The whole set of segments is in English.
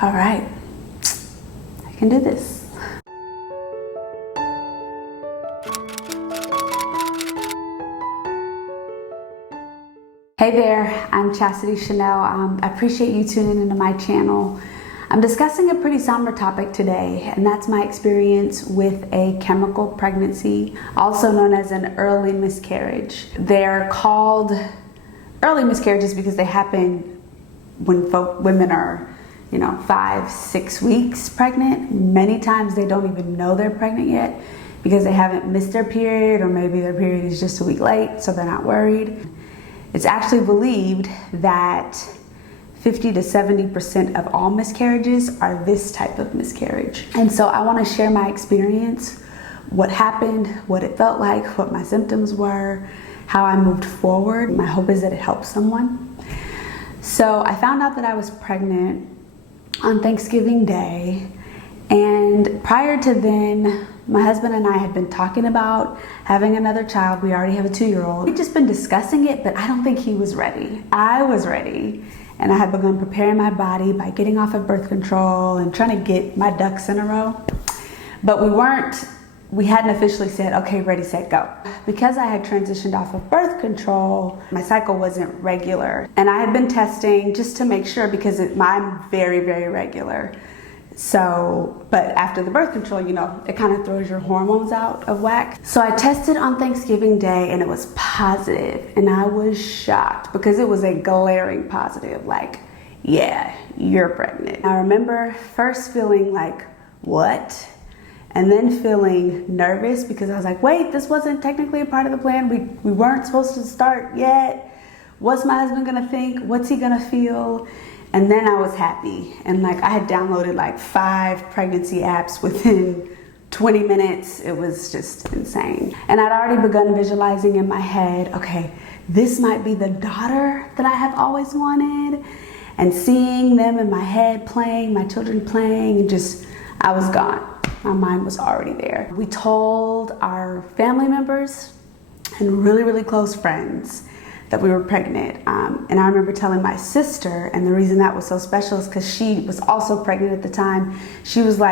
all right, I can do this. Hey there, I'm Chastity Chanel. I appreciate you tuning into my channel. I'm discussing a pretty somber topic today, and that's my experience with a chemical pregnancy, also known as an early miscarriage. They're called early miscarriages because they happen when women are, 5, 6 weeks pregnant. Many times they don't even know they're pregnant yet because they haven't missed their period, or maybe their period is just a week late, so they're not worried. It's actually believed that 50 to 70% of all miscarriages are this type of miscarriage. And so I want to share my experience, what happened, what it felt like, what my symptoms were, how I moved forward. My hope is that it helps someone. So I found out that I was pregnant on Thanksgiving Day, and prior to then, my husband and I had been talking about having another child. We already have a 2-year-old. We'd just been discussing it, but I don't think he was ready. I was ready, and I had begun preparing my body by getting off of birth control and trying to get my ducks in a row. But we hadn't officially said, okay, ready, set, go. Because I had transitioned off of birth control, my cycle wasn't regular. And I had been testing just to make sure, because I'm very, very regular. So, but after the birth control, it kind of throws your hormones out of whack. So I tested on Thanksgiving Day and it was positive, and I was shocked because it was a glaring positive, like, yeah, you're pregnant. I remember first feeling like, what? And then feeling nervous because I was like, wait, this wasn't technically a part of the plan. We weren't supposed to start yet. What's my husband gonna think? What's he gonna feel? And then I was happy, and I had downloaded 5 pregnancy apps within 20 minutes. It was just insane. And I'd already begun visualizing in my head, okay, this might be the daughter that I have always wanted, and seeing them in my head playing, my children playing, and I was gone. My mind was already there. We told our family members and really, really close friends that we were pregnant. And I remember telling my sister, and the reason that was so special is because she was also pregnant at the time. She was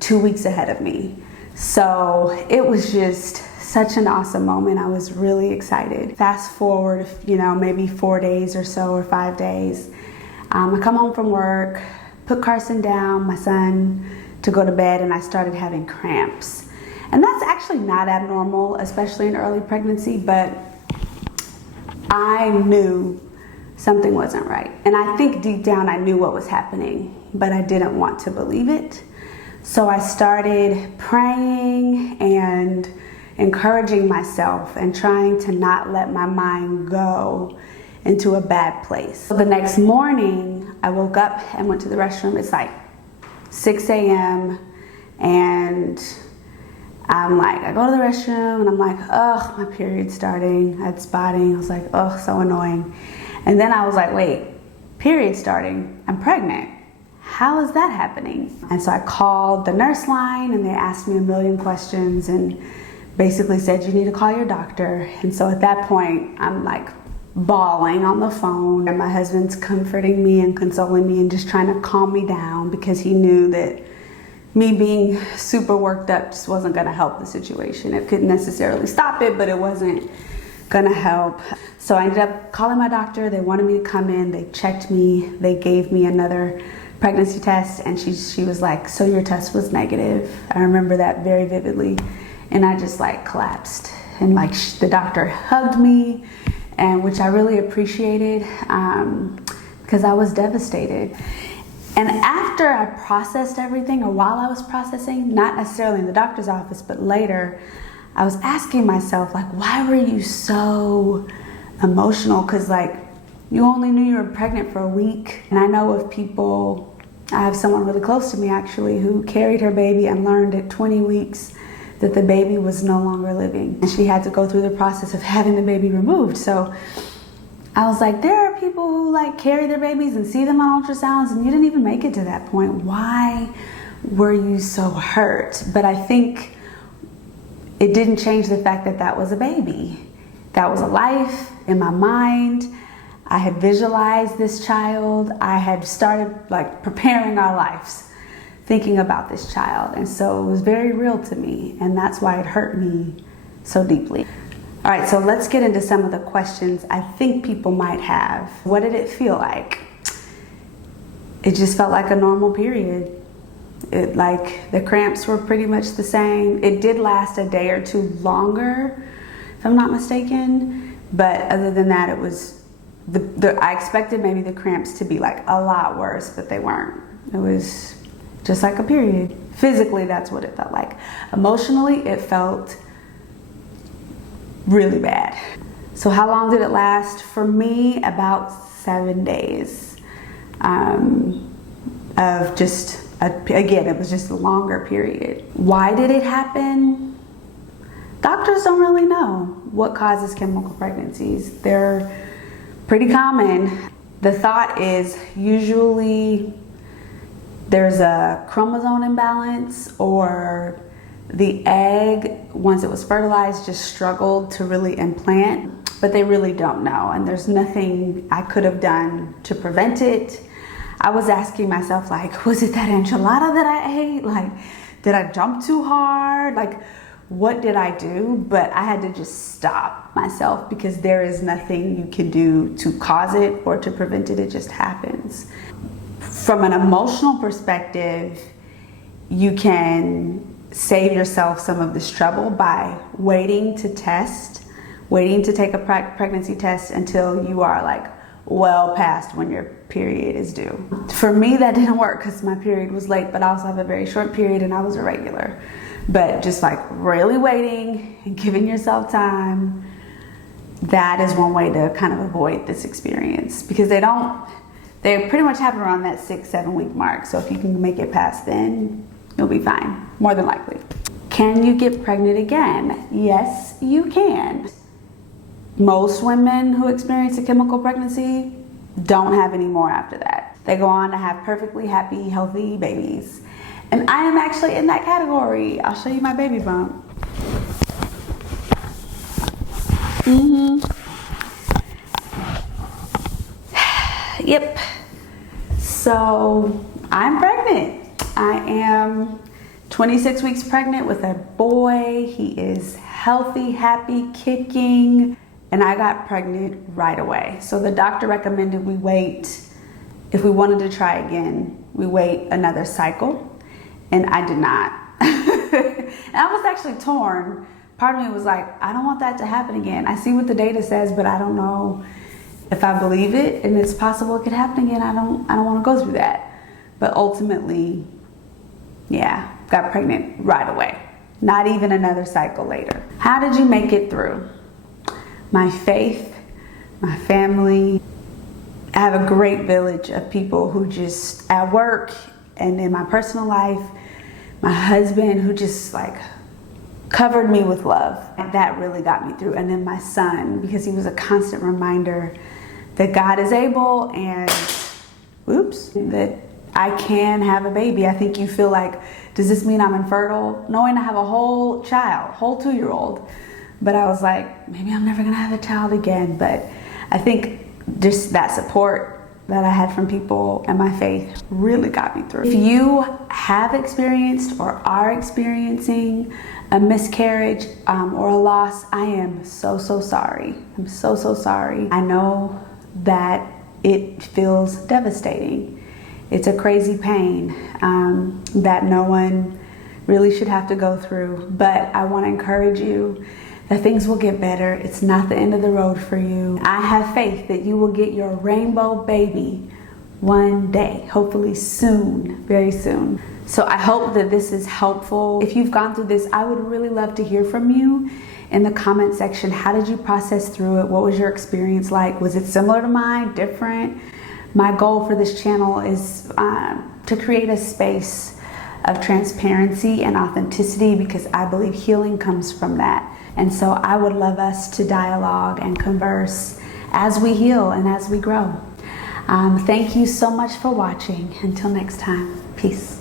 2 weeks ahead of me. So it was just such an awesome moment. I was really excited. Fast forward, maybe 4 days or so, or 5 days. I come home from work, put Carson down, my son, to go to bed, and I started having cramps. And that's actually not abnormal, especially in early pregnancy, but I knew something wasn't right. And I think deep down I knew what was happening, but I didn't want to believe it. So I started praying and encouraging myself and trying to not let my mind go into a bad place. So the next morning, I woke up and went to the restroom. It's 6 a.m. and I go to the restroom and I'm like, ugh, my period's starting. I had spotting. I was like, ugh, so annoying. And then I was like, wait, period starting. I'm pregnant. How is that happening? And so I called the nurse line, and they asked me a million questions and basically said, you need to call your doctor. And so at that point, I'm bawling on the phone, and my husband's comforting me and consoling me and just trying to calm me down, because he knew that me being super worked up just wasn't gonna help the situation. It couldn't necessarily stop it, but it wasn't gonna help. So I ended up calling my doctor. They wanted me to come in. They checked me. They gave me another pregnancy test, and she was like, so your test was negative. I remember that very vividly. And I just collapsed. And the doctor hugged me, and which I really appreciated, because I was devastated. And after I processed everything, or while I was processing, not necessarily in the doctor's office, but later, I was asking myself, why were you so emotional? Because you only knew you were pregnant for a week. And I know of people, I have someone really close to me actually, who carried her baby and learned at 20 weeks that the baby was no longer living. And she had to go through the process of having the baby removed. So I was like, there are people who carry their babies and see them on ultrasounds, and you didn't even make it to that point. Why were you so hurt? But I think it didn't change the fact that that was a baby. That was a life in my mind. I had visualized this child. I had started like preparing our lives, thinking about this child. And so it was very real to me, and that's why it hurt me so deeply. All right, so let's get into some of the questions I think people might have. What did it feel like? It just felt like a normal period. Like the cramps were pretty much the same. It did last a day or two longer, if I'm not mistaken. But other than that, it was, I expected maybe the cramps to be like a lot worse, but they weren't. It was just like a period. Physically, that's what it felt like. Emotionally, it felt really bad. So how long did it last? For me, about 7 days of just, again, it was just a longer period. Why did it happen? Doctors don't really know what causes chemical pregnancies. They're pretty common. The thought is usually there's a chromosome imbalance, or the egg, once it was fertilized, just struggled to really implant, but they really don't know, and there's nothing I could have done to prevent it. I was asking myself, like, was it that enchilada that I ate? Like, did I jump too hard? Like, what did I do? But I had to just stop myself, because there is nothing you can do to cause it or to prevent it. It just happens. From an emotional perspective, you can save yourself some of this trouble by waiting to take a pregnancy test until you are like well past when your period is due. For me, that didn't work because my period was late, but I also have a very short period and I was irregular. But just like really waiting and giving yourself time, that is one way to kind of avoid this experience, because they pretty much happen around that 6-7 week mark. So if you can make it past then, you'll be fine, more than likely. Can you get pregnant again? Yes, you can. Most women who experience a chemical pregnancy don't have any more after that. They go on to have perfectly happy, healthy babies. And I am actually in that category. I'll show you my baby bump. Yep. So I'm pregnant. I am 26 weeks pregnant with a boy. He is healthy, happy, kicking, and I got pregnant right away. So the doctor recommended we wait, if we wanted to try again, we wait another cycle, and I did not. And I was actually torn. Part of me was like, I don't want that to happen again. I see what the data says, but I don't know if I believe it, and it's possible it could happen again. I don't want to go through that. But ultimately, yeah, got pregnant right away. Not even another cycle later. How did you make it through? My faith, my family. I have a great village of people who just, at work and in my personal life, my husband who just like covered me with love. And that really got me through. And then my son, because he was a constant reminder that God is able, and that I can have a baby. I think you feel like, does this mean I'm infertile? Knowing I have a whole child, whole 2-year-old. But I was like, maybe I'm never gonna have a child again. But I think just that support that I had from people and my faith really got me through. If you have experienced or are experiencing a miscarriage or a loss, I am so sorry. I'm so sorry. I know that it feels devastating. It's a crazy pain that no one really should have to go through. But I want to encourage you that things will get better. It's not the end of the road for you. I have faith that you will get your rainbow baby one day, hopefully soon, very soon. So I hope that this is helpful. If you've gone through this, I would really love to hear from you in the comment section. How did you process through it? What was your experience like? Was it similar to mine, different? My goal for this channel is to create a space of transparency and authenticity, because I believe healing comes from that. And so I would love us to dialogue and converse as we heal and as we grow. Thank you so much for watching. Until next time, peace.